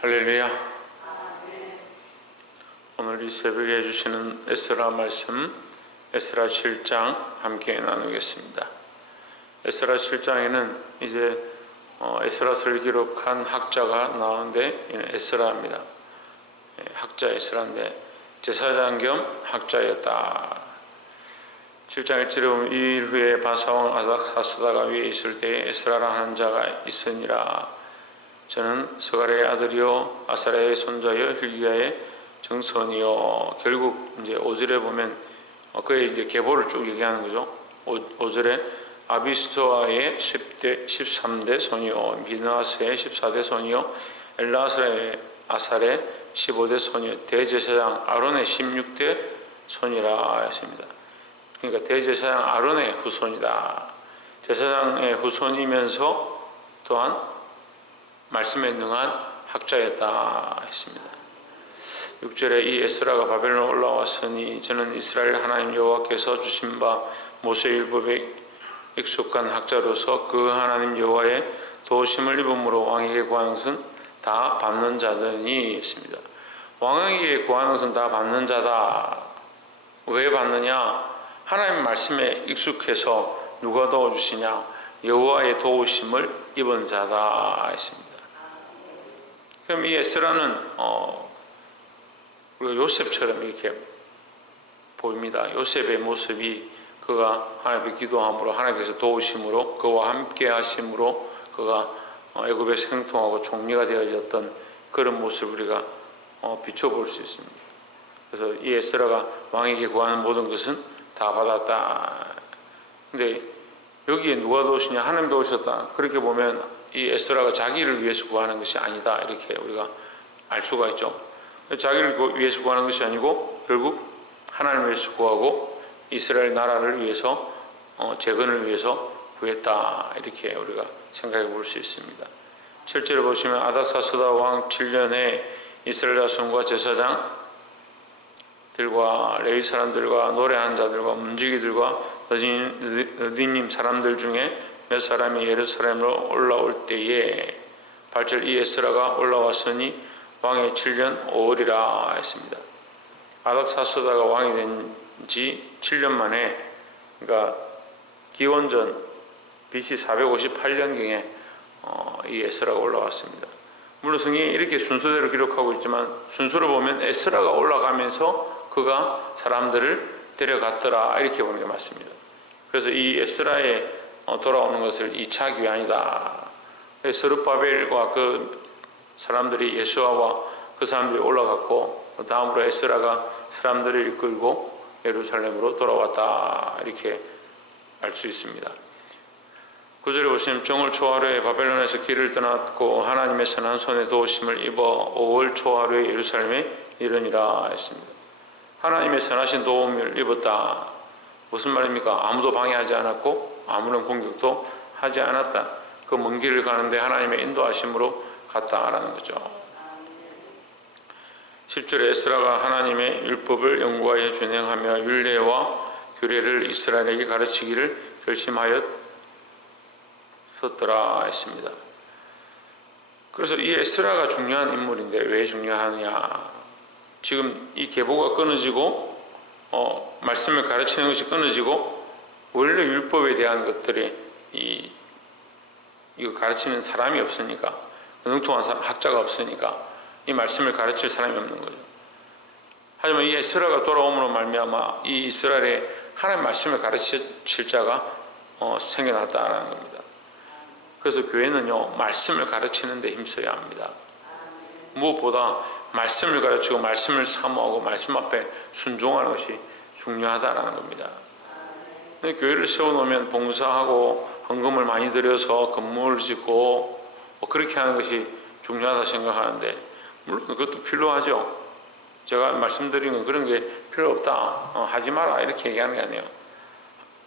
할렐루야. 오늘 이 새벽에 해주시는 에스라 말씀, 에스라 7장 함께 나누겠습니다. 에스라 7장에는 이제 에스라서를 기록한 학자가 나오는데 에스라입니다. 학자 에스라인데 제사장 겸 학자였다. 7장 1절에 보면 이 일 후에 바사왕 아닥사스다가 위에 있을 때에 에스라라 하는 자가 있으니라. 저는 스가랴의 아들이요 아사랴의 손자여 힐기야의 정선이요. 결국 이제 5절에 보면 그의 이제 계보를 쭉 얘기하는 거죠. 5절에 아비스토아의 13대 손이요, 비느하스의 14대 손이요, 엘라사의 아살의 15대 손이요, 대제사장 아론의 16대 손이라 했습니다. 그러니까 대제사장 아론의 후손이다. 제사장의 후손이면서 또한 말씀에 능한 학자였다 했습니다. 6절에 이 에스라가 바벨론 올라왔으니 저는 이스라엘 하나님 여호와께서 주신 바 모세 율법에 익숙한 학자로서 그 하나님 여호와의 도우심을 입음으로 왕에게 구하는 것은 다 받는 자더니 했습니다. 왕에게 구하는 것은 다 받는 자다. 왜 받느냐? 하나님 말씀에 익숙해서 누가 도와주시냐? 여호와의 도우심을 입은 자다 했습니다. 그럼 이 에스라는 우리가 요셉처럼 이렇게 보입니다. 요셉의 모습이 그가 하나님께 기도함으로 하나님께서 도우심으로 그와 함께 하심으로 그가 애굽에서 행통하고 총리가 되어졌던 그런 모습을 우리가 비춰볼 수 있습니다. 그래서 이 에스라가 왕에게 구하는 모든 것은 다 받았다. 근데 여기에 누가 도우시냐? 하나님 도우셨다. 그렇게 보면 이 에스라가 자기를 위해서 구하는 것이 아니다. 이렇게 우리가 알 수가 있죠. 자기를 위해서 구하는 것이 아니고 결국 하나님을 위해서 구하고 이스라엘 나라를 위해서 재건을 위해서 구했다. 이렇게 우리가 생각해 볼 수 있습니다. 7절에 보시면 아닥사스다 왕 7년에 이스라엘 자손과 제사장들과 레위 사람들과 노래하는 자들과 문지기들과 너디님 사람들 중에 몇 사람이 예루살렘으로 올라올 때에 8절 이 에스라가 올라왔으니 왕의 7년 5월이라 했습니다. 아닥사스다가 왕이 된 지 7년 만에, 그러니까 기원전 BC 458년경에 이 에스라가 올라왔습니다. 물론 성경이 이렇게 순서대로 기록하고 있지만 순서를 보면 에스라가 올라가면서 그가 사람들을 데려갔더라 이렇게 보는 게 맞습니다. 그래서 이 에스라의 돌아오는 것을 2차 귀환이다. 스룹바벨과 그 사람들이 예수아와 그 사람들이 올라갔고 그 다음으로 에스라가 사람들을 이끌고 예루살렘으로 돌아왔다 이렇게 알 수 있습니다. 9절에 보시면 정월 초하루에 바벨론에서 길을 떠났고 하나님의 선한 손에 도우심을 입어 5월 초하루에 예루살렘에 이르니라 했습니다. 하나님의 선하신 도움을 입었다. 무슨 말입니까? 아무도 방해하지 않았고 아무런 공격도 하지 않았다. 그 먼 길을 가는데 하나님의 인도하심으로 갔다라는 거죠. 10절에 에스라가 하나님의 율법을 연구하여 준행하며 율례와 규례를 이스라엘에게 가르치기를 결심하였었더라 했습니다. 그래서 이 에스라가 중요한 인물인데 왜 중요하냐? 지금 이 계보가 끊어지고 말씀을 가르치는 것이 끊어지고 원래 율법에 대한 것들이 이거 가르치는 사람이 없으니까, 능통한 학자가 없으니까 이 말씀을 가르칠 사람이 없는 거죠. 하지만 이 에스라가 돌아옴으로 말미암아 이 이스라엘에 하나님 말씀을 가르칠 자가 생겨났다라는 겁니다. 그래서 교회는요 말씀을 가르치는 데 힘써야 합니다. 무엇보다 말씀을 가르치고 말씀을 사모하고 말씀 앞에 순종하는 것이 중요하다라는 겁니다. 교회를 세워놓으면 봉사하고 헌금을 많이 들여서 건물을 짓고 그렇게 하는 것이 중요하다 생각하는데 물론 그것도 필요하죠. 제가 말씀드린 건 그런 게 필요 없다, 하지 마라 이렇게 얘기하는 게 아니에요.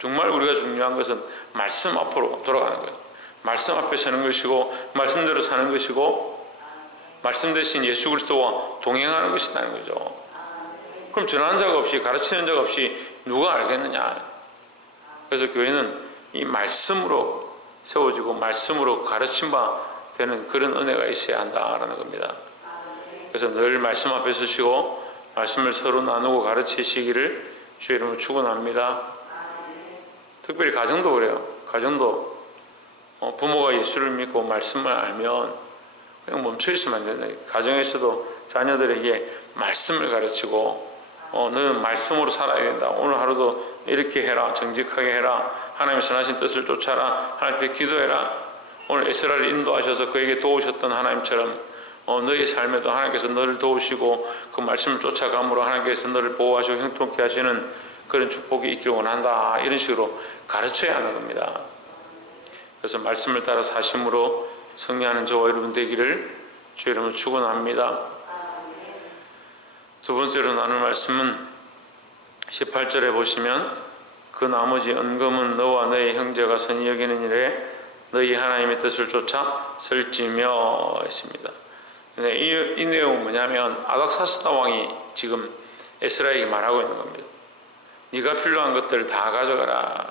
정말 우리가 중요한 것은 말씀 앞으로 돌아가는 거예요. 말씀 앞에 서는 것이고 말씀대로 사는 것이고 말씀 대신 예수 그리스도와 동행하는 것이라는 거죠. 그럼 전하는 자가 없이 가르치는 자가 없이 누가 알겠느냐. 그래서 교회는 이 말씀으로 세워지고 말씀으로 가르침 바 되는 그런 은혜가 있어야 한다라는 겁니다. 그래서 늘 말씀 앞에 서시고 말씀을 서로 나누고 가르치시기를 주의 이름으로 축원합니다. 특별히 가정도 그래요. 가정도 부모가 예수를 믿고 말씀을 알면 그냥 멈춰 있으면 안 된다. 가정에서도 자녀들에게 말씀을 가르치고 너는 말씀으로 살아야 된다. 오늘 하루도 이렇게 해라. 정직하게 해라. 하나님의 선하신 뜻을 쫓아라. 하나님께 기도해라. 오늘 에스라를 인도하셔서 그에게 도우셨던 하나님처럼 너의 삶에도 하나님께서 너를 도우시고 그 말씀을 쫓아감으로 하나님께서 너를 보호하시고 형통케 하시는 그런 축복이 있기를 원한다. 이런 식으로 가르쳐야 하는 겁니다. 그래서 말씀을 따라 사심으로 승리하는 저와 여러분 되기를 주의 이름으로 축원합니다. 두 번째로 나눌 말씀은 18절에 보시면 그 나머지 은금은 너와 너의 형제가 선히 여기는 일에 너희 하나님의 뜻을 쫓아 설지며 했습니다. 이 내용은 뭐냐면 아닥사스다 왕이 지금 에스라에게 말하고 있는 겁니다. 네가 필요한 것들을 다 가져가라.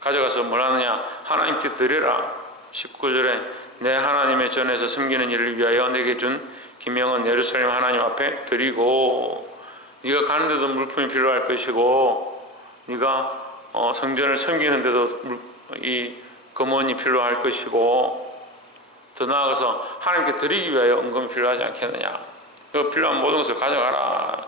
가져가서 뭘 하느냐? 하나님께 드려라. 19절에 내 하나님의 전에서 섬기는 일을 위하여 내게 준 기명은 예루살렘 하나님 앞에 드리고, 네가 가는데도 물품이 필요할 것이고 네가 성전을 섬기는데도 이 금원이 필요할 것이고, 더 나아가서 하나님께 드리기 위하여 은금이 필요하지 않겠느냐. 그 필요한 모든 것을 가져가라.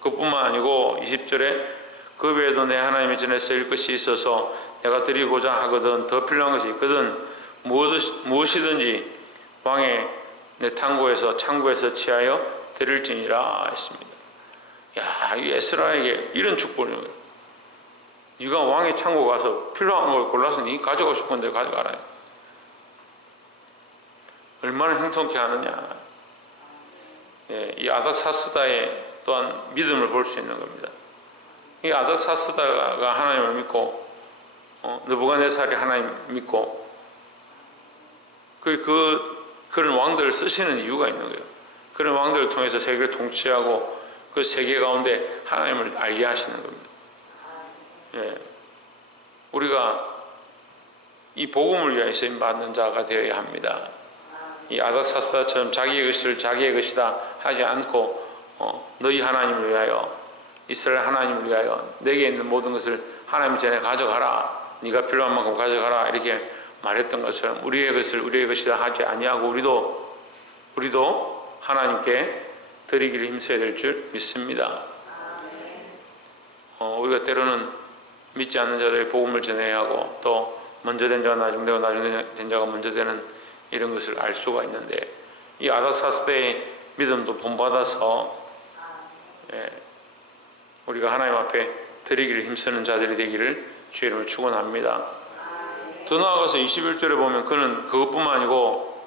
그뿐만 아니고 20절에 그 외에도 내 하나님의 전에 쓰일 것이 있어서 내가 드리고자 하거든 더 필요한 것이 있거든 무엇이든지 왕의 내 창고에서 취하여 드릴지니라 했습니다. 야, 이 에스라에게 이런 축복을, 네가 왕의 창고 가서 필요한 걸 골라서 네 가져가고 싶은 데 가져가라. 얼마나 형통케 하느냐. 예, 이 아닥사스다의 또한 믿음을 볼 수 있는 겁니다. 이 아닥사스다가 하나님을 믿고 느부갓네살이 하나님 믿고 그런 왕들을 쓰시는 이유가 있는 거예요. 그런 왕들을 통해서 세계를 통치하고 그 세계 가운데 하나님을 알게 하시는 겁니다. 예, 우리가 이 복음을 위하여 쓰임 받는 자가 되어야 합니다. 이 아닥사스다처럼 자기의 것을 자기의 것이다 하지 않고 너희 하나님을 위하여, 이스라엘 하나님을 위하여 내게 있는 모든 것을 하나님 전에 가져가라. 네가 필요한 만큼 가져가라. 이렇게 말했던 것처럼 우리의 것을 우리의 것이다 하지 아니하고 우리도 하나님께 드리기를 힘써야 될 줄 믿습니다. 우리가 때로는 믿지 않는 자들의 복음을 전해야 하고, 또 먼저 된 자가 나중되고 나중된 자가 먼저 되는 이런 것을 알 수가 있는데, 이 아닥사스다의 믿음도 본받아서 우리가 하나님 앞에 드리기를 힘쓰는 자들이 되기를 주의 이름으로 축원합니다. 더 나아가서 21절에 보면 그는 그것뿐만 아니고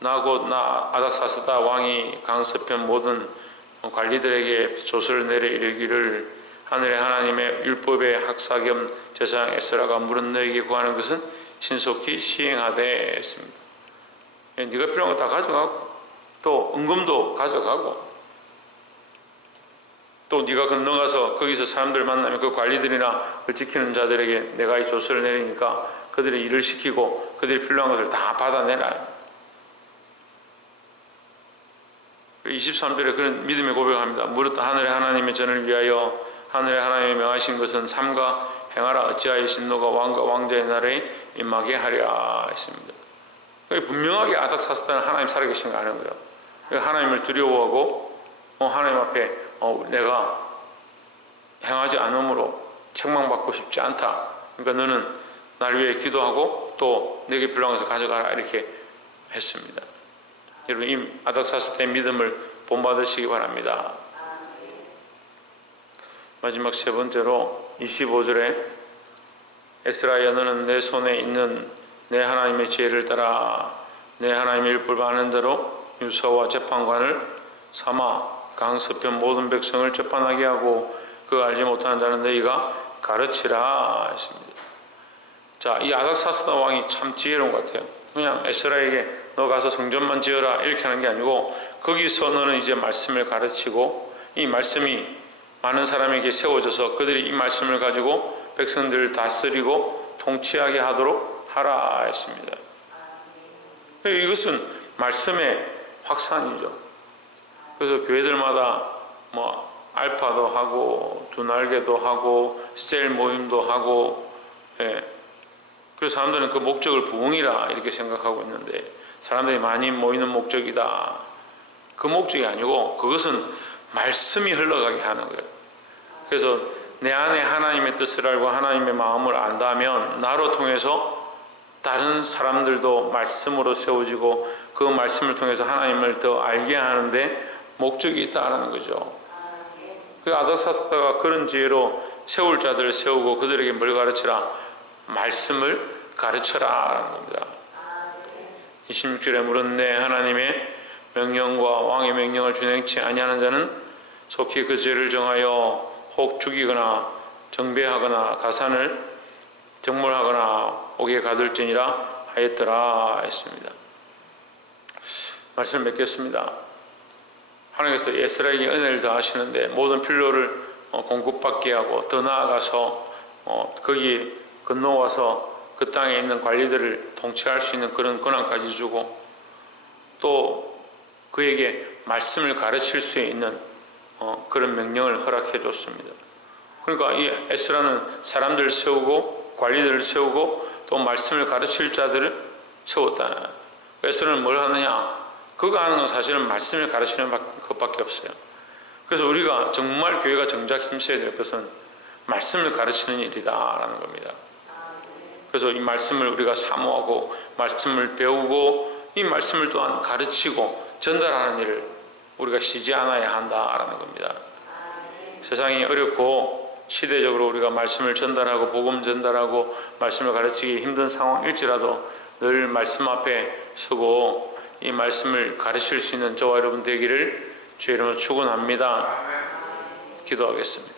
나 아닥사스다 왕이 강서편 모든 관리들에게 조서를 내려 이르기를 하늘의 하나님의 율법의 학사 겸 제사장 에스라가 물은 너에게 구하는 것은 신속히 시행하되 했습니다. 네가 필요한 거 다 가져가고, 또 은금도 가져가고, 또 네가 건너가서 거기서 사람들 만나면 그 관리들이나 그 지키는 자들에게 내가 이 조서를 내리니까 그들이 일을 시키고 그들이 필요한 것을 다 받아내라. 23절에 그런 믿음의 고백을 합니다. 무릇 하늘의 하나님의 전을 위하여 하늘의 하나님이 명하신 것은 삼가 행하라. 어찌하여 신노가 왕과 왕자의 날에 임하게 하랴 했습니다. 분명하게 아닥사스다는 하나님 살아계신 거 아는 거예요. 하나님을 두려워하고 하나님 앞에 내가 행하지 않으므로 책망받고 싶지 않다. 그러니까 너는 날 위해 기도하고 또 내게 필요한 것을 가져가라. 이렇게 했습니다. 여러분, 이 아닥사스다의 믿음을 본받으시기 바랍니다. 마지막 세 번째로 25절에 에스라야 너는 내 손에 있는 내 하나님의 지혜를 따라 내 하나님의 율법을 아는 대로 유서와 재판관을 삼아 강서편 모든 백성을 재판하게 하고 그 알지 못하는 자는 너희가 가르치라 했습니다. 자, 이 아닥사스다 왕이 참 지혜로운 것 같아요. 그냥 에스라에게 너 가서 성전만 지어라 이렇게 하는 게 아니고, 거기서 너는 이제 말씀을 가르치고 이 말씀이 많은 사람에게 세워져서 그들이 이 말씀을 가지고 백성들을 다스리고 통치하게 하도록 하라 했습니다. 이것은 말씀의 확산이죠. 그래서 교회들마다 뭐 알파도 하고 두날개도 하고 셀 모임도 하고, 예. 그래서 사람들은 그 목적을 부흥이라 이렇게 생각하고 있는데, 사람들이 많이 모이는 목적이다, 그 목적이 아니고 그것은 말씀이 흘러가게 하는 거예요. 그래서 내 안에 하나님의 뜻을 알고 하나님의 마음을 안다면 나로 통해서 다른 사람들도 말씀으로 세워지고 그 말씀을 통해서 하나님을 더 알게 하는데 목적이 있다는 거죠. 그 아덕사스다가 그런 지혜로 세울 자들을 세우고 그들에게 뭘 가르치라? 말씀을 가르쳐라 라는 겁니다. 26절에 물었네. 하나님의 명령과 왕의 명령을 준행치 아니하는 자는 속히 그 죄를 정하여 혹 죽이거나 정배하거나 가산을 정몰하거나 옥에 가둘지니라 하였더라 했습니다. 말씀 맺겠습니다. 하나님께서 에스라에게 은혜를 더하시는데 모든 필요를 공급받게 하고 더 나아가서 거기 건너와서 그 땅에 있는 관리들을 통치할 수 있는 그런 권한까지 주고 또 그에게 말씀을 가르칠 수 있는 그런 명령을 허락해 줬습니다. 그러니까 이 에스라는 사람들을 세우고 관리들을 세우고 또 말씀을 가르칠 자들을 세웠다. 에스라는 뭘 하느냐? 그가 하는 건 사실은 말씀을 가르치는 것밖에 없어요. 그래서 우리가 정말 교회가 정작 힘써야 될 것은 말씀을 가르치는 일이다라는 겁니다. 그래서 이 말씀을 우리가 사모하고 말씀을 배우고 이 말씀을 또한 가르치고 전달하는 일을 우리가 쉬지 않아야 한다라는 겁니다. 세상이 어렵고 시대적으로 우리가 말씀을 전달하고 복음 전달하고 말씀을 가르치기 힘든 상황일지라도 늘 말씀 앞에 서고 이 말씀을 가르칠 수 있는 저와 여러분 되기를 주의 이름으로 축원합니다. 기도하겠습니다.